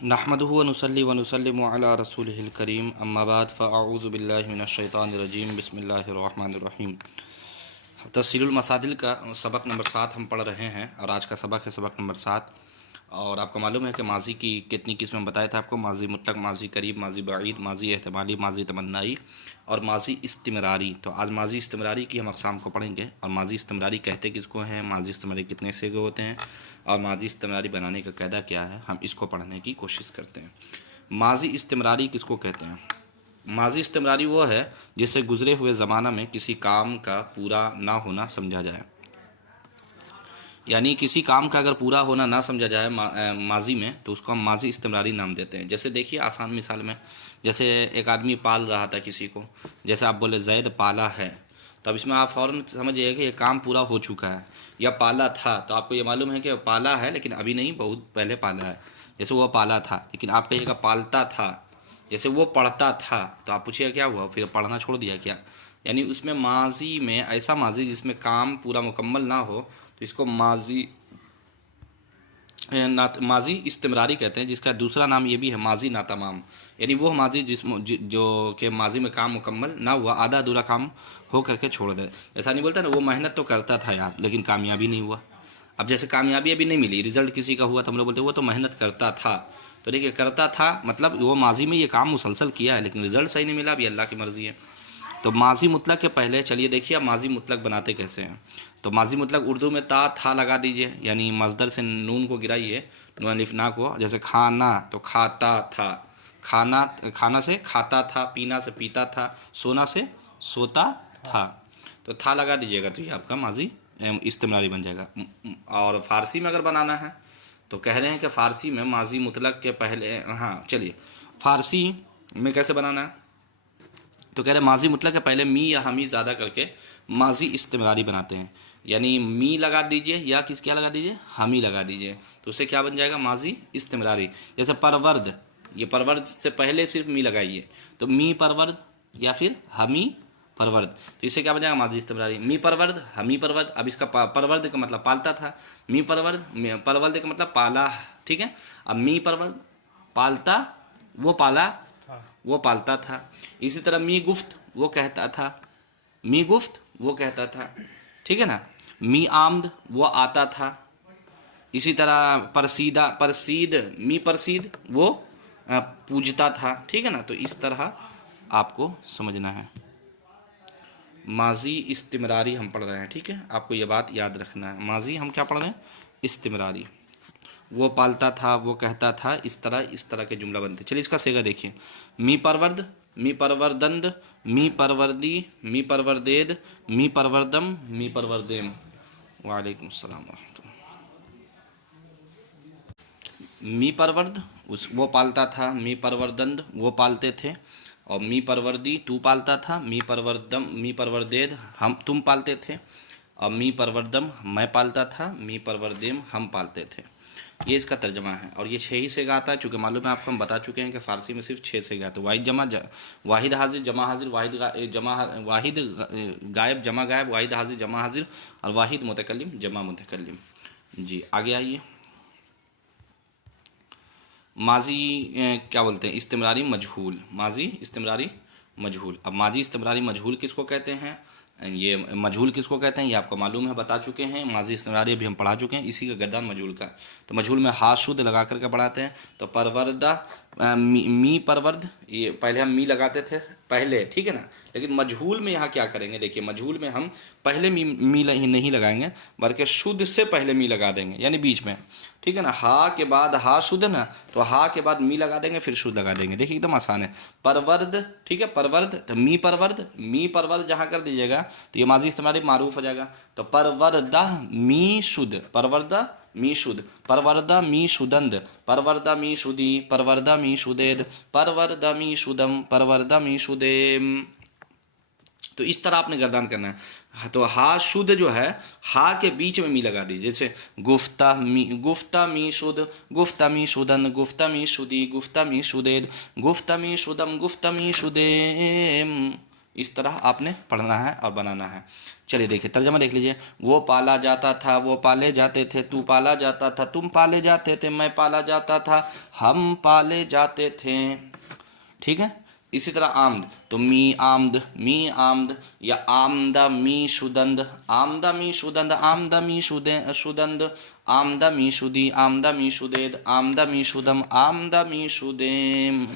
नहमदुहु व नुसल्ली व नुसल्लिमु अला रसूलिहिल करीम अम्मा बाद फ़अऊज़ु बिल्लाहि मिनश शैतानिर रजीम बिस्मिल्लाहिर रहमानिर रहीम। तस्हीलुल मसादिल का सबक नंबर 7 हम पढ़ रहे हैं और आज का सबक है सबक नंबर 7। और आपको मालूम है कि माजी की कितनी किस्में बताया था आपको, माजी मुतलक, माजी करीब, माजी बईद, माजी एहतमाली, माजी तमन्नाई और माजी इस्तिमरारी। तो आज माजी इस्तिमरारी की हम अक़साम को पढ़ेंगे और माजी इस्तिमरारी कहते किसको हैं, माजी इस्तिमरारी कितने सिगे होते हैं और माजी इस्तिमरारी बनाने का कायदा क्या है, हम इसको पढ़ने की कोशिश करते हैं। माजी इस्तिमरारी किसको कहते हैं? माजी इस्तिमरारी वो है जिससे गुज़रे हुए ज़माना में किसी काम का पूरा ना होना समझा जाए, यानी किसी काम का अगर पूरा होना ना समझा जाए माजी में तो उसको हम माजी इस्तिमरारी नाम देते हैं। जैसे देखिए आसान मिसाल में, जैसे एक आदमी पाल रहा था किसी को, जैसे आप बोले जैद पाला है, तो अब इसमें आप फ़ौरन समझिए कि ये काम पूरा हो चुका है। या पाला था, तो आपको ये मालूम है कि पाला है लेकिन अभी नहीं, बहुत पहले पाला है। जैसे वो पाला था, लेकिन आप कहिएगा पालता था। जैसे वो पढ़ता था, तो आप पूछिएगा क्या हुआ, फिर पढ़ना छोड़ दिया क्या? यानी उसमें माजी में ऐसा माजी जिसमें काम पूरा मुकम्मल ना हो तो इसको माजी इस्तिमरारी कहते हैं, जिसका दूसरा नाम ये भी है माजी नातमाम। यानी वो माजी जो कि माजी में काम मुकम्मल ना हुआ, आधा अधूरा काम हो करके छोड़ दे। ऐसा नहीं बोलता ना, वो मेहनत तो करता था यार लेकिन कामयाबी नहीं हुआ। अब जैसे कामयाबी अभी नहीं मिली, रिजल्ट किसी का हुआ तो हम लोग बोलते वो तो मेहनत करता था। तो देखिए करता था मतलब वो माजी में ये काम मुसलसल किया है लेकिन रिजल्ट सही नहीं मिला, अभी अल्लाह की मर्ज़ी है। तो माजी मुतलक के पहले चलिए देखिए अब माजी मुतलक बनाते कैसे हैं। तो माजी मुतलक उर्दू में ता था लगा दीजिए, यानी मज़दर से नून को गिराइए, नून अलिफ ना को। जैसे खाना तो खाता था, खाना खाना से खाता था, पीना से पीता था, सोना से सोता था। तो था लगा दीजिएगा तो ये आपका माजी इस्तिमरारी बन जाएगा। और फ़ारसी में अगर बनाना है तो कह रहे हैं कि फ़ारसी में माजी मुतलक के पहले, हाँ चलिए फ़ारसी में कैसे बनाना है, तो कह रहे माजी मुतलक के पहले मी या हमी ज़्यादा करके माजी इस्तिमरारी बनाते हैं। यानी मी लगा दीजिए या क्या लगा दीजिए, हमी लगा दीजिए, तो उससे क्या बन जाएगा, माजी इस्तिमरारी। जैसे परवर्द, ये परवर्द से पहले सिर्फ मी लगाइए तो मी परवर्द या फिर हमी परवर्द, तो इससे क्या बन जाएगा, माजी इस्तिमरारी। मी परवर्द, हमी परवर्द। अब इसका परवर्द का मतलब पालता था, मी परवर्द, परवर्द का मतलब पाला, ठीक है। अब मी परवर्द पालता, वो पाला, वो पालता था। इसी तरह मी गुफ्त वो कहता था, मी गुफ्त वो कहता था, ठीक है ना। मी आमद वो आता था। इसी तरह परसीदा, परसीद, मी परसीद वो पूजता था, ठीक है ना। तो इस तरह आपको समझना है। माजी इस्तिमरारी हम पढ़ रहे हैं, ठीक है, आपको ये बात याद रखना है। माजी हम क्या पढ़ रहे हैं, इस्तिमरारी। वो पालता था, वो कहता था, इस तरह के जुमला बनते। चलिए इसका सेगा देखिए, मी परवर्द, मी परवरदंद, मी परवर्दी, मी परवरदेद, मी परवरदम, मी परवरदेम। वालेकुम सलाम रहमतुल्लाह। मी परवर्द उस वो पालता था, मी परवरदंद वो पालते थे, और मी परवर्दी तू पालता था, मी परवरदम, मी परवरदेद हम तुम पालते थे, और मी परवरदम मैं पालता था, मी परवरदेम हम पालते थे। ये इसका तर्जमा है और ये 6 ही से गाता है, चूँकि मालूम है आपको, हम बता चुके हैं कि फ़ारसी में सिर्फ 6 से गाता है। वाहिद हाजिर जमा हाजिर, वाहिद गायब जमा गायब, वाहिद हाजिर जमा हाजिर और वाहिद मुतकल्लिम जमा मुतकल्लिम। जी आगे आइए। माजी क्या बोलते हैं, इस्तिमरारी मजहूल, माजी इस्तिमरारी मजहूल। अब माजी इस्तिमरारी मजहूल किसको कहते हैं, ये मजहूल किसको कहते हैं ये आपको मालूम है, बता चुके हैं। माजी इस्तिमरारी अभी हम पढ़ा चुके हैं, इसी का गर्दान मजहूल का। तो मजहूल में हा शुद्ध लगा करके पढ़ाते हैं। तो परवरदा मी परवर्द, ये पहले हम मी लगाते थे पहले, ठीक है ना। लेकिन मजहूल में यहाँ क्या करेंगे, देखिए मजहूल में हम पहले मी नहीं लगाएंगे बल्कि शुद्ध से पहले मी लगा देंगे, यानी बीच में, ठीक है ना। हा के बाद हा शुद्ध ना, तो हा के बाद मी लगा देंगे फिर शुद्ध लगा देंगे। देखिए एकदम आसान है। परवर्द, ठीक है, परवर्द तो मी परवर्द जहाँ कर दीजिएगा तो ये माजी इस्तेमाल मारूफ हो जाएगा। तो परवर्दा मी शुद्ध, परवर्दा मी शुद्ध, परवर्दा मी शुदंद, परवर्दा मी शुदी, परवर्दा मी शुदेद, परवर्दा मी शुदम, परवर्दा मी शुदेम। तो इस तरह आपने गर्दान करना है। तो हा शुद्ध जो है, हा के बीच में मी लगा दीजिए। जैसे गुफ्ता मी शुद्ध, गुफ्ता मी शुदन, गुफ्ता मी शुदी, गुफ्ता मी शुदेद, गुफ्ता मी शुदम, गुफ्ता मी शुदेम। इस तरह आपने पढ़ना है और बनाना है। चलिए देखिए तर्जमा देख लीजिए। वो पाला जाता था, वो पाले जाते थे, तू पाला जाता था, तुम पाले जाते थे, मैं पाला जाता था, हम पाले जाते थे। ठीक है। इसी तरह आमद, तो मी आमद या आमदा मी शुदंद, आमदा मी शुदंद, आमदा मी शुदंद, आमदा मी शुदी, आमदा मी शुदेद, आमदा मी शुदम, आमदा मी शुदेम।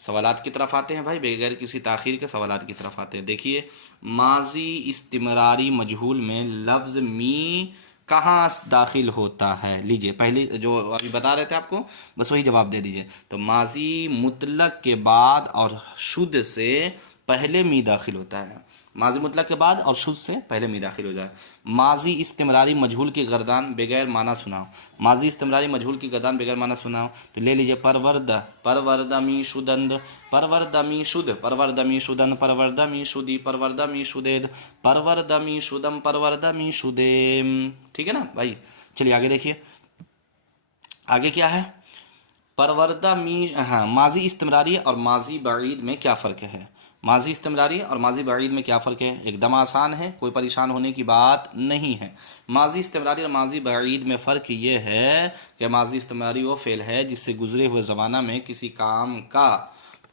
सवालात की तरफ आते हैं भाई, बगैर किसी ताखीर के सवालात की तरफ आते हैं। देखिए माजी इस्तिमरारी मजहूल में लफ्ज़ मी कहाँ दाखिल होता है। लीजिए पहले जो अभी बता रहे थे आपको, बस वही जवाब दे दीजिए। तो माजी मुतलक के बाद और शुद्ध से पहले मी दाखिल होता है। माजी मुतलक के बाद और शुद्ध से पहले मी दाखिल हो जाए। माजी इस्तिमरारी मजहूल की गर्दान बगैर माना सुनाओ। माजी इस्तिमरारी मजहूल की गर्दान बगैर माना सुनाओ। तो ले लीजिए परवर्द, परवर्दमी शुदंद, परवर्दमी शुद, परवर्दमी शुदन, परवर्दमी शुदी, परवर्दमी शुदेद, परवर्दमी शुदम, परवर्दमी शुदेम। ठीक है ना भाई। चलिए आगे देखिए, आगे क्या है। परवर्दा मी, हाँ माजी इस्तिमरारी और माजी बईद में क्या फ़र्क है। माजी इस्तिमरारी और माजी बईद में क्या फ़र्क है। एकदम आसान है, कोई परेशान होने की बात नहीं है। माजी इस्तिमरारी और माजी बईद में फ़र्क ये है कि माजी इस्तिमरारी वो फ़ेल है जिससे गुज़रे हुए ज़माना में किसी काम का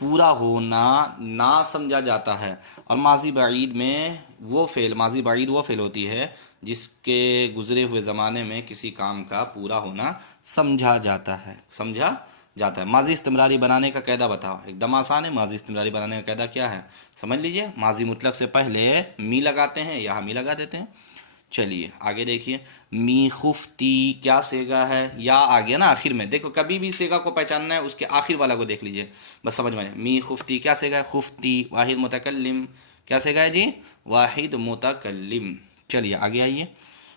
पूरा होना ना समझा जाता है, और माजी बईद में वो फ़ेल, माजी बईद वो फ़ेल होती है जिसके गुज़रे हुए ज़माने में किसी काम का पूरा होना समझा जाता है, समझा जाता है। माजी इस्तिमरारी बनाने का कायदा बताओ। एकदम आसान है। माजी इस्तिमरारी बनाने का कायदा क्या है, समझ लीजिए। माजी मुतलक से पहले मी लगाते हैं, यहाँ मी लगा देते हैं। चलिए आगे देखिए, मी खुफ्ती क्या सेगा है, या आ गया ना आखिर में। देखो कभी भी सेगा को पहचानना है उसके आखिर वाला को देख लीजिए, बस समझ में आए। मी खुफ्ती क्या सेगा है, खुफ्ती वाहिद मुतकल्लिम, क्या सेगा है जी, वाहिद मुतकल्लिम। चलिए आगे आइए,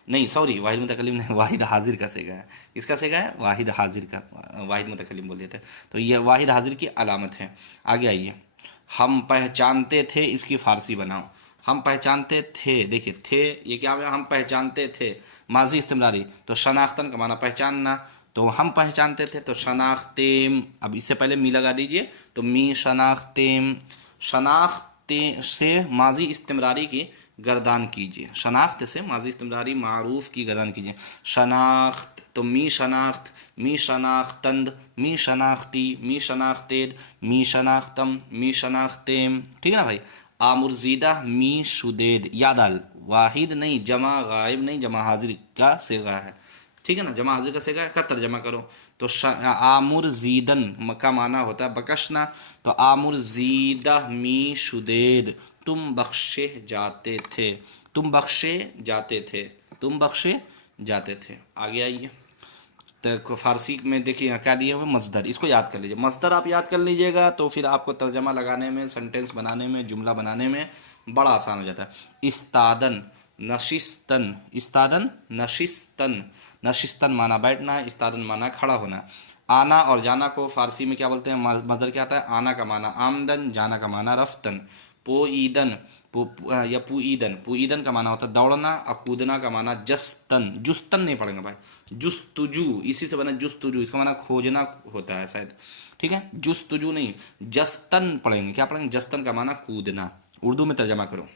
नहीं सॉरी वाहिद मुतकल्लिम नहीं, वाहिद हाजिर का सेगा है। किसका सेगा है, वाहिद हाजिर का, वाहिद मुतकल्लिम बोल देते हैं। तो ये वाहिद हाजिर की अलामत है। आगे आइए, हम पहचानते थे इसकी फ़ारसी बनाओ। हम पहचानते थे, देखिए थे ये क्या है, हम पहचानते थे माजी इस्तिमरारी, तो शनाख्तन का माना पहचानना। तो हम पहचानते थे तो शनाख्तेम, अब इससे पहले मी लगा दीजिए, तो मी शनाख्तेम। शनाख्ते से माजी इस्तिमरारी की गर्दान कीजिए, शनाख्त से माजी इस्तिमरारी मारूफ की गर्दान कीजिए। शनाख्त, तो मी शनाख्त, मी शनाख्तंद, मी शनाख्ती, मी शनाख्तेद, मी शनाख्तम, मी शनाख्तेम। ठीक है ना भाई। आमुर्जीदा मी शुदेद, यादाल वाहिद नहीं, जमा गायब नहीं, जमा हाजिर का सेगा है। ठीक है ना, जमा हाजिर का सेगा है, का तर्जमा करो तो आमुर्जीदन का माना होता है बकशना। तो आमुर्जीदा मी शुदेद, तुम बख्शे जाते थे, तुम बख्शे जाते थे, तुम बख्शे जाते थे। आगे आइए, तो फारसी में देखिए यहाँ क्या दिया हुआ है, मजदर। इसको याद कर लीजिए, मजदर आप याद कर लीजिएगा तो फिर आपको तर्जमा लगाने में, सेंटेंस बनाने में, जुमला बनाने में बड़ा आसान हो जाता है। इस्तादन नशिस्तन, इस्तादन नशिस्तन, नशिस्तन माना बैठना, इस्तादन माना खड़ा होना। आना और जाना को फारसी में क्या बोलते हैं, मजदर क्या आता है, आना का माना आमदन, जाना का माना रफ्तन। पोईदन, या पुईदन, पुईदन का माना होता है दौड़ना, और कूदना का माना जस्तन, जुस्तन नहीं पढ़ेंगे भाई, जुस्तुजू, इसी से बना जुस्तुजू, इसका माना खोजना होता है शायद। ठीक है, जुस्तुजू नहीं, जस्तन पढ़ेंगे। क्या पढ़ेंगे, जस्तन का माना कूदना। उर्दू में तर्जमा करो,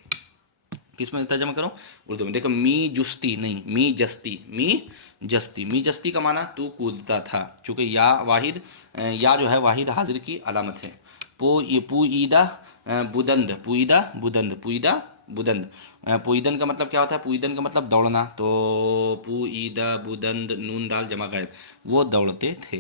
किस में तर्जमा करो, उर्दू में। देखो मी जुस्ती नहीं, मी जस्ती, मी जस्ती, मी जस्ती का माना तू कूदता था, चूँकि या वाहिद, या जो है वाहिद हाजिर की अलामत है। पुईदा बुदंद, पुईदा बुदंद, पुईदा बुदंद। पुईदन का मतलब क्या होता है, पुईदन का मतलब दौड़ना। तो पुईदा बुदंद, नून दाल जमा गायब, वो दौड़ते थे,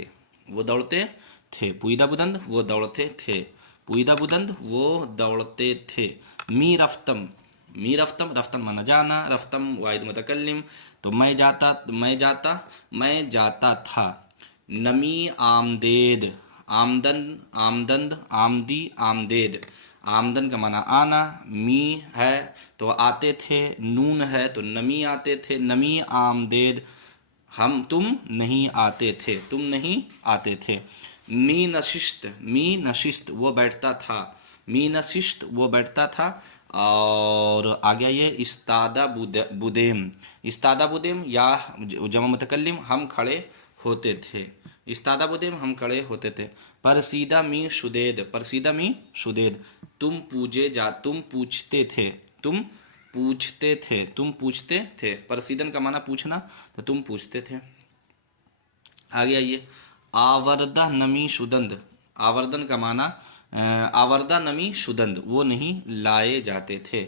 वो दौड़ते थे। पुईदा बुदंद वो दौड़ते थे, पुईदा बुदंद वो दौड़ते थे। मी रफ्तम, मी रफ्तम, रफ्तन माना जाना, रफ्तम वाहिद मुतकल्लिम। तो मैं जाता, मैं जाता, मैं जाता था। नमी आमदेद, आमदन, आमदंद, आमदी, आमदेद। आमदन का माना आना, मी है तो आते थे, नून है तो नमी आते थे, नमी आमदेद। हम तुम नहीं आते थे, तुम नहीं आते थे। मी नशिस्त, मी नशिस्त वो बैठता था, मी नशिस्त वो बैठता था। और आगे ये इस्तादा बुदेम, इस्तादा बुदेम या जमा मुतकल्लिम हम खड़े होते थे, इस्तादाबुद्दीन हम खड़े होते थे। परसीदा मी शुदेद, परसीदा मी शुदेद, तुम पूछते थे, तुम पूछते थे, तुम पूछते थे। परसीदन का माना पूछना, तो तुम पूछते थे। आगे आइए, आवर्दा नमी शुदंद, आवर्दन का माना आवर्दा नमी शुदंद, वो नहीं लाए जाते थे।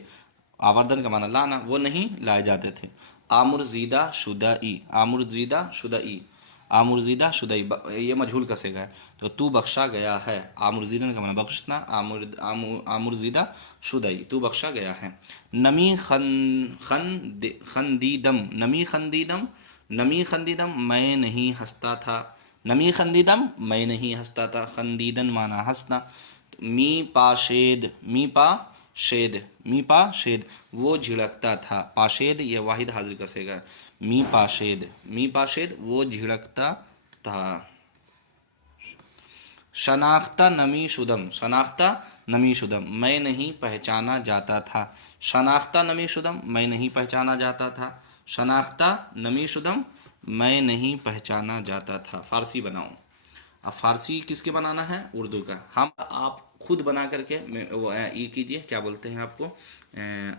आवर्दन का माना लाना, वो नहीं लाए जाते थे। आमुरजीदा शुदाई, आमुरजीदा शुदाई, आमुरजीदा शुदाई, ये मजहूल कसेगा है, तो तू बख्शा गया है। आमुरजीदन का माना बख्शना, आमुरजीदा शुदाई, तू बख्शा गया है। नमी खंदीदम, नमी खंदीदम, नमी खंदीदम, मैं नहीं हंसता था। नमी खंदीदम, मैं नहीं हंसता था। खंदीदन माना हंसना। मी पाशेद, मी पाशेद, मी पाशेद, वो झिड़कता था। पाशेद ये वाहिद हाजिर कसेगा। मी पाशेद, मी पाशेद, वो झिड़कता था। शनाख्ता नमी शुदम, शनाख्ता नमी शुदम, मैं नहीं पहचाना जाता था। शनाख्ता नमी शुदम, मैं नहीं पहचाना जाता था। शनाख्ता नमी शुदम, मैं नहीं पहचाना जाता था। फारसी बनाओ। अब फारसी किसके बनाना है? उर्दू का। हम आप खुद बना करके वो ये कीजिए, क्या बोलते हैं आपको,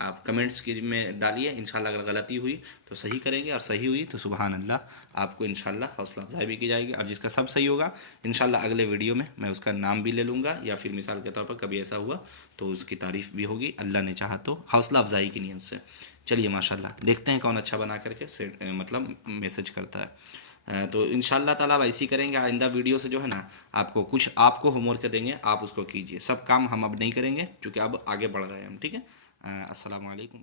आप कमेंट्स की में डालिए। इंशाल्लाह अगर गलती हुई तो सही करेंगे, और सही हुई तो सुबहान अल्लाह, आपको इंशाल्लाह हौसला अफजाई भी की जाएगी। और जिसका सब सही होगा इंशाल्लाह अगले वीडियो में मैं उसका नाम भी ले लूँगा, या फिर मिसाल के तौर पर कभी ऐसा हुआ तो उसकी तारीफ़ भी होगी, अल्लाह ने चाहा तो, हौसला अफजाई की नीयत से। चलिए माशाल्लाह, देखते हैं कौन अच्छा बना करके मतलब मैसेज करता है। तो इंशाल्लाह ताला अब ऐसे ही करेंगे। आइंदा वीडियो से जो है ना, आपको कुछ आपको होमवर्क देंगे, आप उसको कीजिए। सब काम हम अब नहीं करेंगे क्योंकि अब आगे बढ़ रहे हैं हम, ठीक है। अस्सलाम वालेकुम।